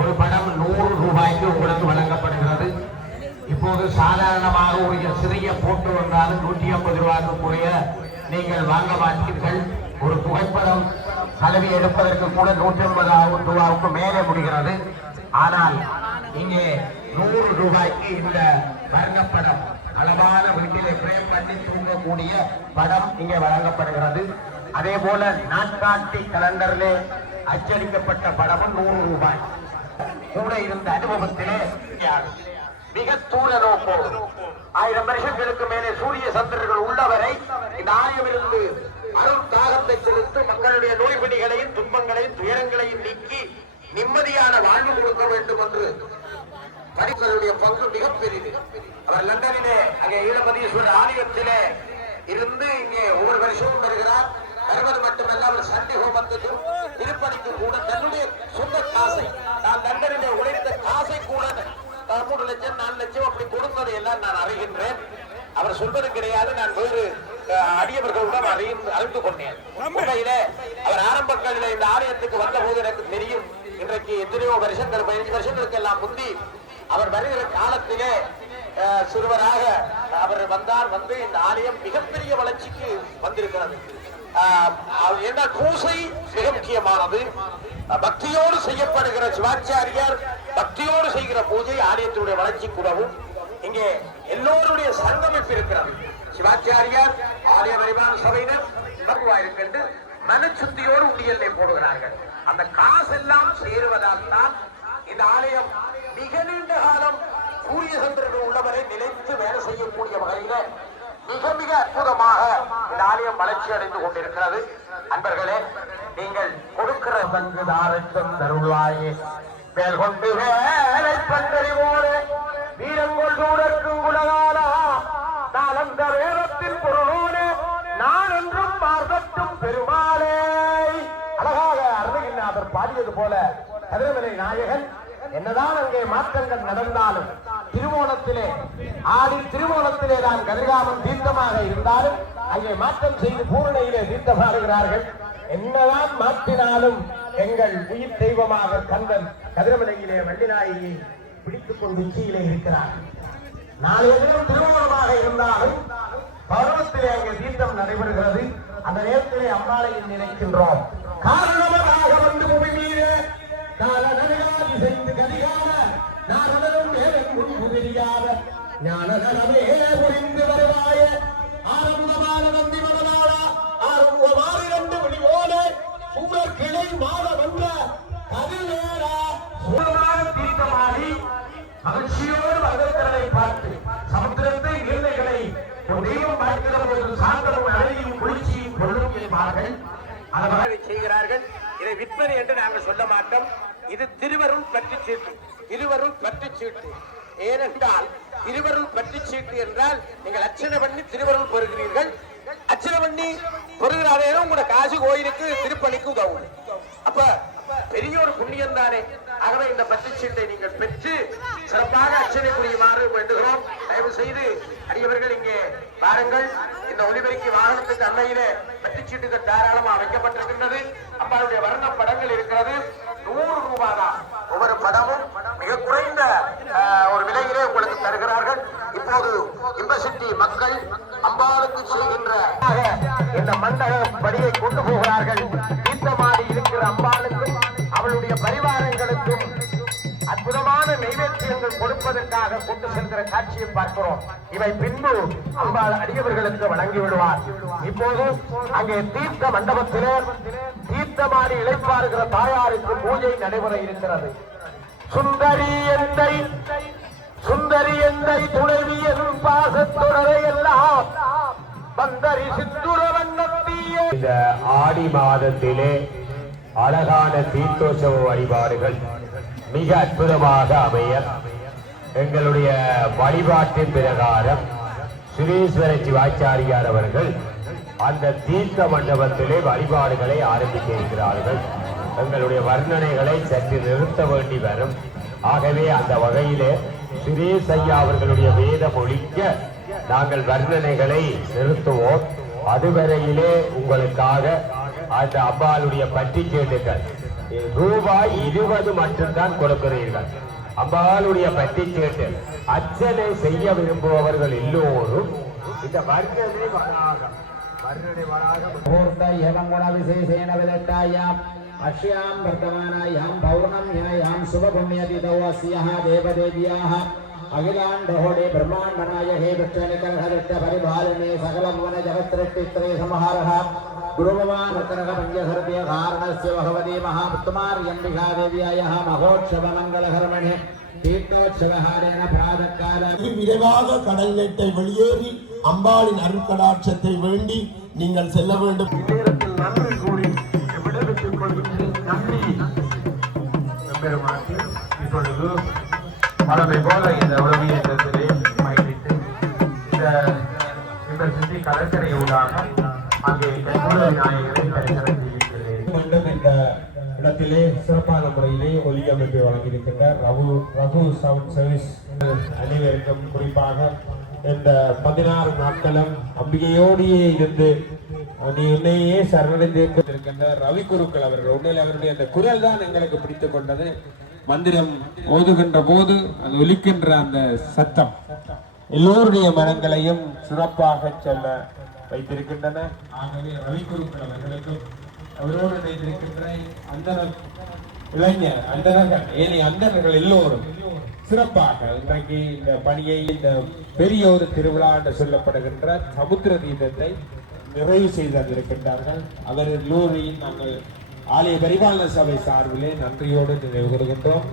ஒரு படம் 100 ரூபாய்க்கு உங்களுக்கு வழங்கப்படுகிறது. இப்போது சாதாரணமாக ஒரு சிறிய போட்டோ என்றாலும் 150 ரூபாய்க்கு கூடிய நீங்கள் வாங்க மாட்டீர்கள். ஒரு புகைப்படம் கலவி எடுப்பதற்கு கூட 150 ரூபாய்க்கு மேலே முடிகிறது. ஆனால் இங்கே 100 ரூபாய்க்கு இந்த வர்ணப்படம் அளவான வீட்டிலே பிரேம் பண்ணி தூங்கக்கூடிய படம் இங்கே வழங்கப்படுகிறது. அதே போல நாட்காட்டி கலண்டரிலே அச்சடிக்கப்பட்ட படமும் 100 ரூபாய். கூட இருந்த அனுபவத்திலே மிக தூர நோக்கோடு 1000 வருஷங்களுக்கு மேலே சூரிய சந்திரர்கள் உள்ளவரை இந்த ஆலயமிருந்து அருள் தாகத்தை செலுத்தி மக்களுடைய நோய்பிடிகளையும் துன்பங்களையும் துயரங்களையும் நீக்கி நிம்மதியான வாழ்வு கொடுக்க வேண்டும் என்று படிப்புகளுடைய பங்கு மிகப்பெரியது. அவர் லண்டனிலே அங்கே ஈழமதீஸ்வரர் ஆலயத்திலே இருந்து இங்கே ஒவ்வொரு வருஷமும் வருகிறார். வருவது மட்டுமல்ல, அவர் சண்டி ஹோமத்துக்கும் திருப்பணிக்கும் கூட தன்னுடைய சொந்த காசை, நான் லண்டனிலே உழைத்த காசை கூட 3 லட்சம் 4 லட்சம் அப்படி கொடுத்ததை எல்லாம் நான் அறிகின்றேன். அவர் சொல்வது கிடையாது, நான் வேறு அடியவர்களுடன் அறிந்து கொண்டேன். உண்மையிலே அவர் ஆரம்ப காலிலே இந்த ஆலயத்துக்கு வந்த போது எனக்கு தெரியும். இன்றைக்கு எத்தனையோ வருஷங்கள் 15 வருஷங்களுக்கு எல்லாம் முந்தி அவர் வருகிற காலத்திலே சிறுவராக அவர் வந்து இந்த ஆலயம் மிகப்பெரிய வளர்ச்சிக்கு வந்திருக்கிறது. ஏன்னா பூசை மிக முக்கியமானது. பக்தியோடு செய்யப்படுகிற சிவாச்சாரியார் பக்தியோடு செய்கிற பூஜை ஆலயத்தினுடைய வளர்ச்சிக்கு உதவும். இங்கே எல்லோருடைய சங்கமிப்பு இருக்கிறது. சிவாச்சாரியார் ஆலய பரிவார சபையினர் இருக்கின்ற மனச்சுத்தியோடு உண்டியலை போடுகிறார்கள். அந்த காசெல்லாம் சேருவதால் தான் இந்த ஆலயம் மிக நீண்ட காலம் சூரிய சந்திரர்கள் உள்ளவரை நிலைத்து வேலை செய்யக்கூடிய வகையில மிக மிக அற்புதமாக இந்த ஆலயம் வளர்ச்சி அடைந்து கொண்டிருக்கிறது. அன்பர்களே, நீங்கள் கொடுக்கிற பங்குதாரத்தம் தருள்வாயே மேல் கொண்டு வேலை பண்டறிவோடு வீரங்கொள் சூடற்கும் குணகாலா நான் அந்த வேதத்தின் பொருளோடு நான் என்றும் பார்க்கட்டும் பெருமாளே. அழகாக அருணகிரிநாதர் பாடியது போல கதிரமலை நாயகன் என்னதான் அங்கே மாற்றங்கள் நடந்தாலும் திருவோணத்திலே தான் கதிர்காமம் தீர்த்தமாக இருந்தாலும் அங்கே மாற்றம் செய்து பூரணையிலே தீர்த்தமாடுகிறார்கள். என்னதான் மாற்றினாலும் எங்கள் உயிர் தெய்வமாக கந்தன் கதிரமலையிலே வள்ளிநாயகியை பிடித்துக் கொண்டு உச்சியிலே இருக்கிறார். நாளைய தினம் திருவோணமாக இருந்தாலும் பருவத்திலே அங்கே தீர்த்தம் நடைபெறுகிறது. அந்த நேரத்திலே அம்பாளையில் நினைக்கின்றோம். காரணமாக வந்து பூமி மீது கால நடுகாதி செய்து கதிகான நாரணரும் தெரியாத ஞான நலமே புரிந்து வருவாய ஆரம்பமான நந்தி மரநாளா ஆரம்பமான 2 விழிவோட சூழற் கிளை மாத வந்த கதிர்வேரா சூழலாக தீர்த்தமாடி மகிழ்ச்சியோடு வரவேற்கிறதை பார்த்து சமுத்திரத்தை நீர்நிலைகளை தெய்வம் பார்க்கிற போது சாந்தமும் அழகியும் குளிர்ச்சியும் கொள்ளும் என்பார்கள். அதை செய்கிறார்கள். இதை விற்பனை என்று நாங்கள் சொல்ல மாட்டோம். இது திருவருள் பற்று சீட்டு. திருவருள் பற்று சீட்டு ஏனென்றால் திருவருள் பற்று சீட்டு என்றால் நீங்கள் அர்ச்சனை பண்ணி திருவருள் பெறுகிறீர்கள். அர்ச்சனை பண்ணி பெறுகிறாரே உங்களோட காசு கோயிலுக்கு திருப்பணிக்கு உதவும். அப்ப பெரிய ஒரு புண்ணியம் தானே. ஆகவே இந்த பற்று சீட்டை நீங்கள் பெற்று சிறப்பாக அர்ச்சனை புரியுமாறு வேண்டுகிறோம். தயவு செய்து அடியவர்கள் இங்கே பாருங்கள். இந்த ஒளிபெருக்கி வாகனத்துக்கு அண்மையிலே பற்று சீட்டுகள் தாராளமாக வைக்கப்பட்டிருக்கின்றது. அம்பாளுடைய வர்ண படங்கள் இருக்கிறது. 100 ரூபாய் தான் ஒவ்வொரு படமும். மிக குறைந்த ஒரு விலையிலே உங்களுக்கு தருகிறார்கள். இப்போது இம்பசிட்டி மக்கள் அம்பாளுக்கு செய்கின்ற இந்த மண்டக படியை கொண்டு போகிறார்கள். தீர்த்தமாடி இருக்கிற அம்பாளுக்கும் அவளுடைய பரிவாரங்களுக்கும் அற்புதமான நைவேத்தியங்கள் கொடுப்பதற்காக கொண்டு செல்கிற காட்சியை பார்க்கிறோம். இவை பின்பு அம்பாள் அடியவர்களுக்கு வழங்கி விடுவார். இப்போது அங்கே தீர்த்த மண்டபத்திலே தீர்த்தமாடி இழைப்பாருகிற தாயாருக்கு பூஜை நடைபெற இருக்கிறது. சுந்தரி எந்தை துணைவி எனும் பாசத்துணரை எல்லாம் வந்தரி சிந்துர வண்ணத்திய இந்த ஆடி மாதத்திலே அழகான தீர்த்தோற்சவ வழிபாடுகள் மிக அற்புதமாக அமைய எங்களுடைய வழிபாட்டின் பிரகாரம் சுரேஸ்வர சிவாச்சாரியார் அவர்கள் அந்த தீர்த்த மண்டபத்திலே வழிபாடுகளை ஆரம்பிக்க இருக்கிறார்கள். எங்களுடைய வர்ணனைகளை சற்று நிறுத்த வேண்டி வரும். ஆகவே அந்த வகையிலே சுரேஷ் ஐயா அவர்களுடைய வேதம் ஒழிக்க நாங்கள் வர்ணனைகளை நிறுத்துவோம். அதுவரையிலே உங்களுக்காக அந்த அம்பாளுடைய பட்டிச்சீட்டுகள் ரூபாய் 20 மட்டும்தான் கொடுக்கிறீர்கள். அம்பாளுடைய பற்றி கேட்டு அர்ச்சனை செய்ய விரும்புபவர்கள் எல்லோரும் இந்த வருடனை வராக அஷ்யாம் வர்த்தமானாயாம் பௌர்ணம்யாயாம் சுபபுண்ணியதிதோ அஸ்யாஹ தேவதேவ்யாஹ அகிலாண்டஹோடே பிரம்மாண்டநாயகே விஷ்ணுநிகர்ஹ பரிபாலனே சகலம் வன ஜகத்ரட்டித்ரே சமஹாரஹ குருபவான் கனக பஞ்சசர்வே காரணஸ்ய பகவதி மகாமுத்தமார்யம்பிகா தேவியாயஹ மகோற்சவ மங்களகர்மணே தீர்த்தோற்சவஹாரேன பிராதக்கால விரைவாக கடல் நெட்டை வெளியேறி அம்பாளின் அருட்கடாட்சத்தை வேண்டி நீங்கள் செல்ல வேண்டும். நேரத்தில் நன்றி கூறி விடுவித்துக் கொள்கின்றேன். நன்றி பெருமாட்டி. இப்பொழுது மரபை போல இந்த உளவியத்திலே பயணித்து இந்த சித்தி கடற்கரை ஊடாக அங்கே கைகூட விநாயகரை தரிசனம் செய்கின்றேன். மீண்டும் இந்த இடத்திலே சிறப்பான முறையிலே ஒலி அமைப்பை வழங்கியிருக்கின்ற ரகு சவுண்ட் சர்வீஸ் அனைவருக்கும் குறிப்பாக இந்த 16 நாட்களும் அம்பிகையோடையே இருந்து நீ உன்னையே சரணடைந்திருக்கின்ற ரவி குருக்கள் அவர்கள் உண்மையில் அவருடைய அந்த குரல் தான் எங்களுக்கு பிடித்துக் கொண்டது. மந்திரம் ஓதுகின்ற போது அது ஒலிக்கின்ற அந்த சத்தம் எல்லோருடைய மனங்களையும் சிறப்பாக செல்ல வைத்திருக்கின்றன. ஆகவே ரவி குருக்கள் அவர்களுக்கும் அவரோடு இணைந்திருக்கின்ற அந்தனர் இளைஞர் அந்தனர்கள் ஏனைய அந்தனர்கள் எல்லோரும் சிறப்பாக இன்றைக்கு இந்த பணியை இந்த பெரிய ஒரு திருவிழா என்று சொல்லப்படுகின்ற சமுத்திர தீபத்தை நிறைவு செய்து தந்திருக்கின்றார்கள். அவர் எல்லோரையும் நாங்கள் ஆலய பரிபாலன சபை சார்பிலே நன்றியோடு நினைவு கூறுகின்றோம்.